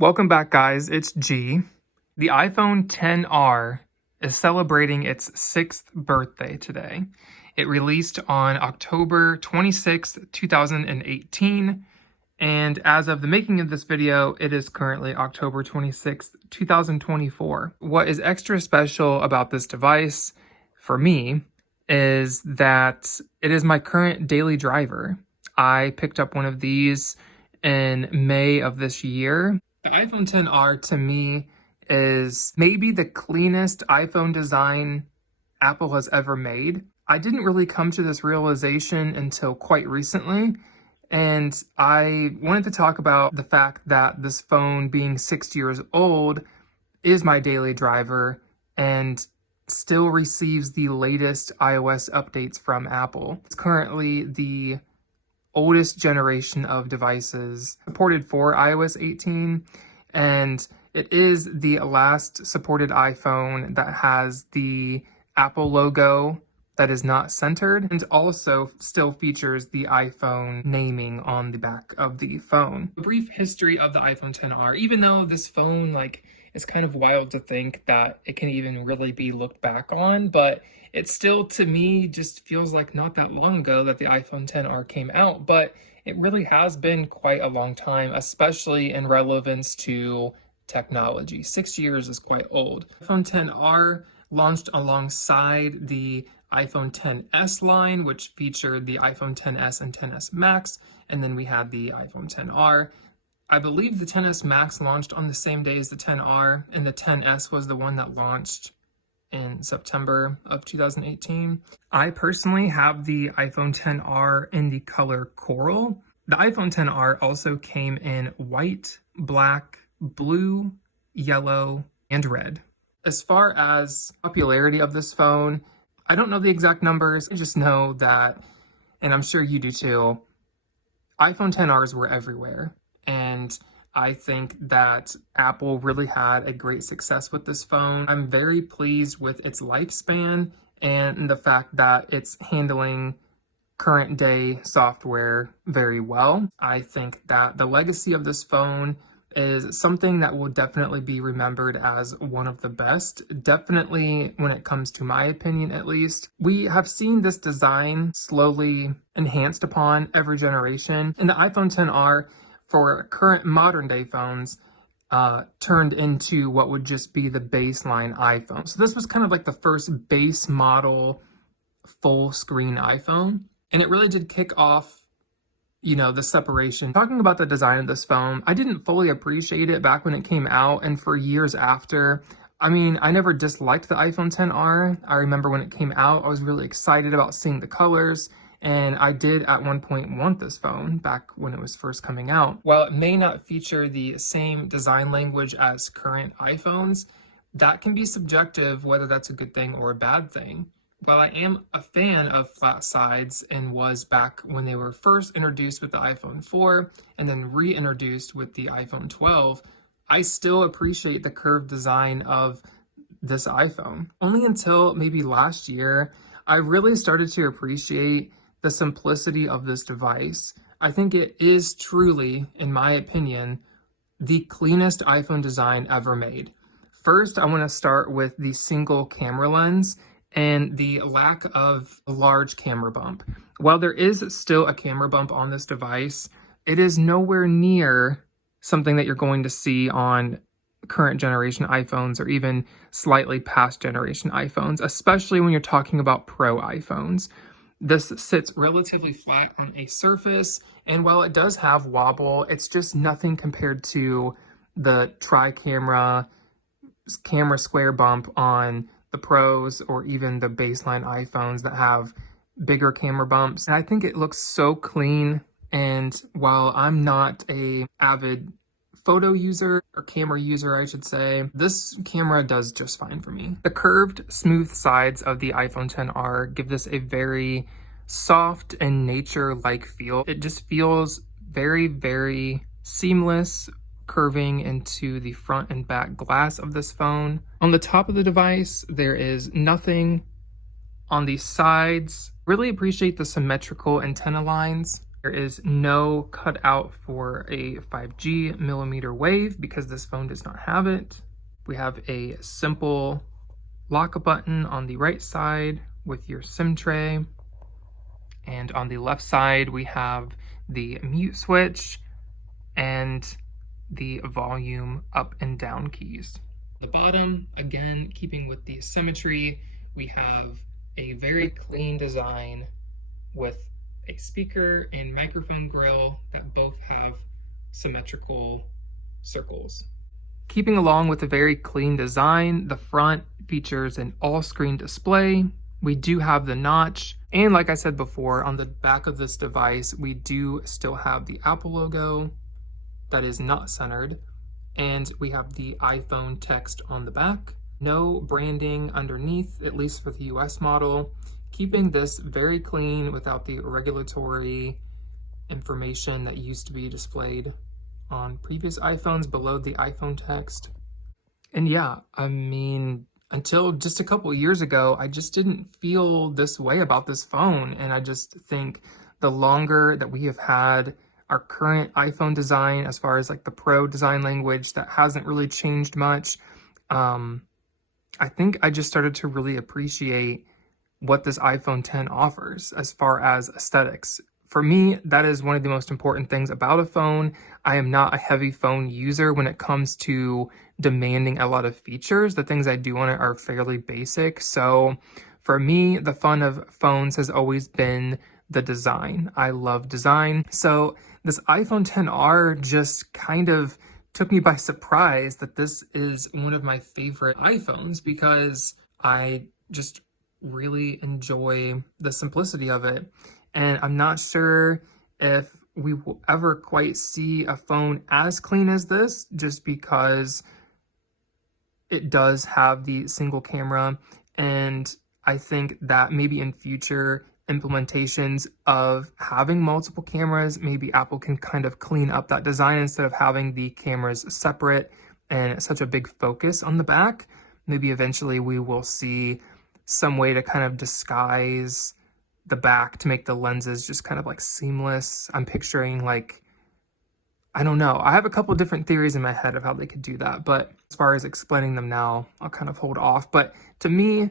Welcome back, guys. It's G. The iPhone XR is celebrating its 6th birthday today. It released on October 26th, 2018, and as of the making of this video, it is currently October 26th, 2024. What is extra special about this device, for me, is that it is my current daily driver. I picked up one of these in May of this year. The iPhone XR to me is maybe the cleanest iPhone design Apple has ever made. I didn't really come to this realization until quite recently, and I wanted to talk about the fact that this phone, being 6 years old, is my daily driver and still receives the latest iOS updates from Apple. It's currently the oldest generation of devices supported for iOS 18, and it is the last supported iPhone that has the Apple logo that is not centered, and also still features the iPhone naming on the back of the phone. A brief history of the iPhone XR. Even though this phone, it's kind of wild to think that it can even really be looked back on, but it still, to me, just feels like not that long ago that the iPhone XR came out, but it really has been quite a long time, especially in relevance to technology. 6 years is quite old. iPhone XR launched alongside the iPhone XS line, which featured the iPhone XS and XS Max, and then we had the iPhone XR. I believe the XS Max launched on the same day as the XR, and the XS was the one that launched in September of 2018. I personally have the iPhone XR in the color coral. The iPhone XR also came in white, black, blue, yellow, and red. As far as popularity of this phone, I don't know the exact numbers. I just know that, and I'm sure you do too, iPhone XRs were everywhere. And I think that Apple really had a great success with this phone. I'm very pleased with its lifespan and the fact that it's handling current day software very well. I think that the legacy of this phone is something that will definitely be remembered as one of the best, definitely when it comes to my opinion at least. We have seen this design slowly enhanced upon every generation, and the iPhone XR for current modern day phones turned into what would just be the baseline iPhone. So this was kind of like the first base model full screen iPhone, and it really did kick off the separation. Talking about the design of this phone, I didn't fully appreciate it back when it came out, and for years after. I mean, I never disliked the iPhone XR. I remember when it came out, I was really excited about seeing the colors, and I did at one point want this phone back when it was first coming out. While it may not feature the same design language as current iPhones, that can be subjective whether that's a good thing or a bad thing. While I am a fan of flat sides and was back when they were first introduced with the iPhone 4 and then reintroduced with the iPhone 12, I still appreciate the curved design of this iPhone. Only until maybe last year, I really started to appreciate the simplicity of this device. I think it is truly, in my opinion, the cleanest iPhone design ever made. First, I want to start with the single camera lens and the lack of a large camera bump. While there is still a camera bump on this device, it is nowhere near something that you're going to see on current generation iPhones or even slightly past generation iPhones, especially when you're talking about Pro iPhones. This sits relatively flat on a surface, and while it does have wobble, it's just nothing compared to the tri-camera camera square bump on the Pros or even the baseline iPhones that have bigger camera bumps. And I think it looks so clean, and while I'm not a avid photo user, or camera user I should say, this camera does just fine for me. The curved, smooth sides of the iPhone XR give this a very soft and nature-like feel. It just feels very, very seamless, curving into the front and back glass of this phone. On the top of the device, there is nothing. On the sides, really appreciate the symmetrical antenna lines. There is no cutout for a 5G millimeter wave because this phone does not have it. We have a simple lock button on the right side with your SIM tray. And on the left side, we have the mute switch and the volume up and down keys. The bottom, again, keeping with the symmetry, we have a very clean design with a speaker and microphone grill that both have symmetrical circles. Keeping along with a very clean design, the front features an all-screen display. We do have the notch, and like I said before, on the back of this device, we do still have the Apple logo that is not centered, and we have the iPhone text on the back. No branding underneath, at least for the US model, keeping this very clean without the regulatory information that used to be displayed on previous iPhones below the iPhone text. And yeah, I mean, until just a couple years ago, I just didn't feel this way about this phone. And I just think the longer that we have had our current iPhone design, as far as like the Pro design language that hasn't really changed much, I think I just started to really appreciate what this iPhone X offers as far as aesthetics. For me, that is one of the most important things about a phone. I am not a heavy phone user when it comes to demanding a lot of features. The things I do on it are fairly basic. So for me, the fun of phones has always been the design. I love design. So this iPhone XR just kind of took me by surprise that this is one of my favorite iPhones, because I just really enjoy the simplicity of it. And I'm not sure if we will ever quite see a phone as clean as this, just because it does have the single camera. And I think that maybe in future implementations of having multiple cameras, maybe Apple can kind of clean up that design instead of having the cameras separate and such a big focus on the back. Maybe eventually we will see some way to kind of disguise the back to make the lenses just kind of like seamless. I'm picturing like, I don't know. I have a couple different theories in my head of how they could do that, but as far as explaining them now, I'll kind of hold off. But to me,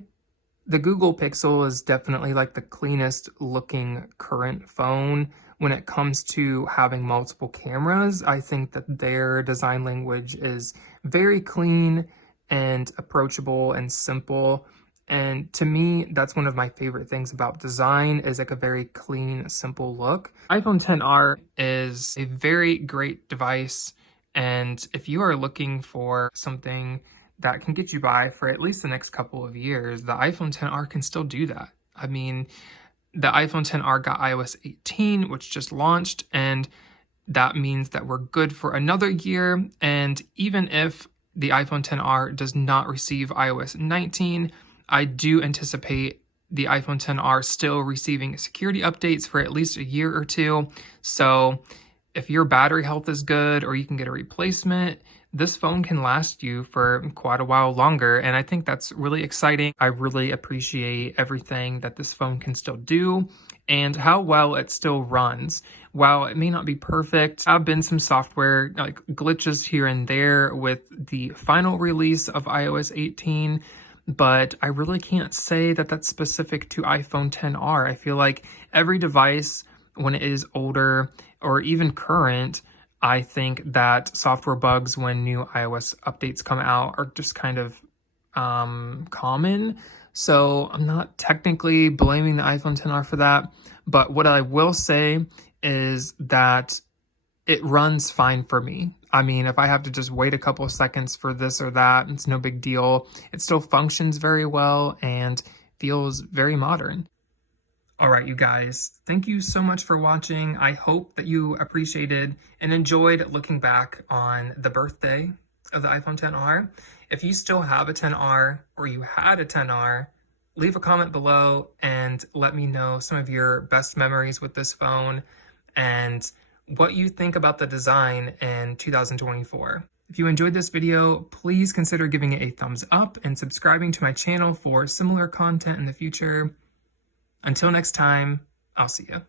the Google Pixel is definitely like the cleanest looking current phone when it comes to having multiple cameras. I think that their design language is very clean and approachable and simple. And to me, that's one of my favorite things about design, is like a very clean, simple look. iPhone XR is a very great device. And if you are looking for something that can get you by for at least the next couple of years, the iPhone XR can still do that. I mean, the iPhone XR got iOS 18, which just launched, and that means that we're good for another year. And even if the iPhone XR does not receive iOS 19, I do anticipate the iPhone XR still receiving security updates for at least a year or two. So if your battery health is good, or you can get a replacement, this phone can last you for quite a while longer. And I think that's really exciting. I really appreciate everything that this phone can still do and how well it still runs. While it may not be perfect, there have been some software like glitches here and there with the final release of iOS 18. But I really can't say that that's specific to iPhone XR. I feel like every device, when it is older or even current, I think that software bugs when new iOS updates come out are just kind of common. So I'm not technically blaming the iPhone XR for that. But what I will say is that it runs fine for me. I mean, if I have to just wait a couple of seconds for this or that, it's no big deal. It still functions very well and feels very modern. All right, you guys, thank you so much for watching. I hope that you appreciated and enjoyed looking back on the birthday of the iPhone XR. If you still have a XR or you had a XR, leave a comment below and let me know some of your best memories with this phone and what you think about the design in 2024. If you enjoyed this video, please consider giving it a thumbs up and subscribing to my channel for similar content in the future. Until next time, I'll see you.